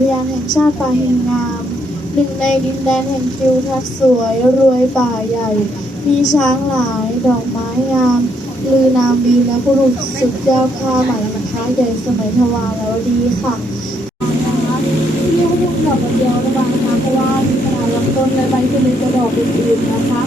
อุทยานแห่งชาติป่าหินงามหนึ่งในดินแดนแห่งทิวทัศน์สวยรวยป่าใหญ่มีช้างหลายดอกไม้งามลือนามวีรบุรุษสุดยอดค่าหมายนะคะใหญ่สมัยทวารวดีค่ะนะคะที่นี่เขาเรียกดอกกระเจียวระบายนะคะเพราะว่ามีขนาดลำต้นและใบจะมีกระดอกอื่นๆนะคะ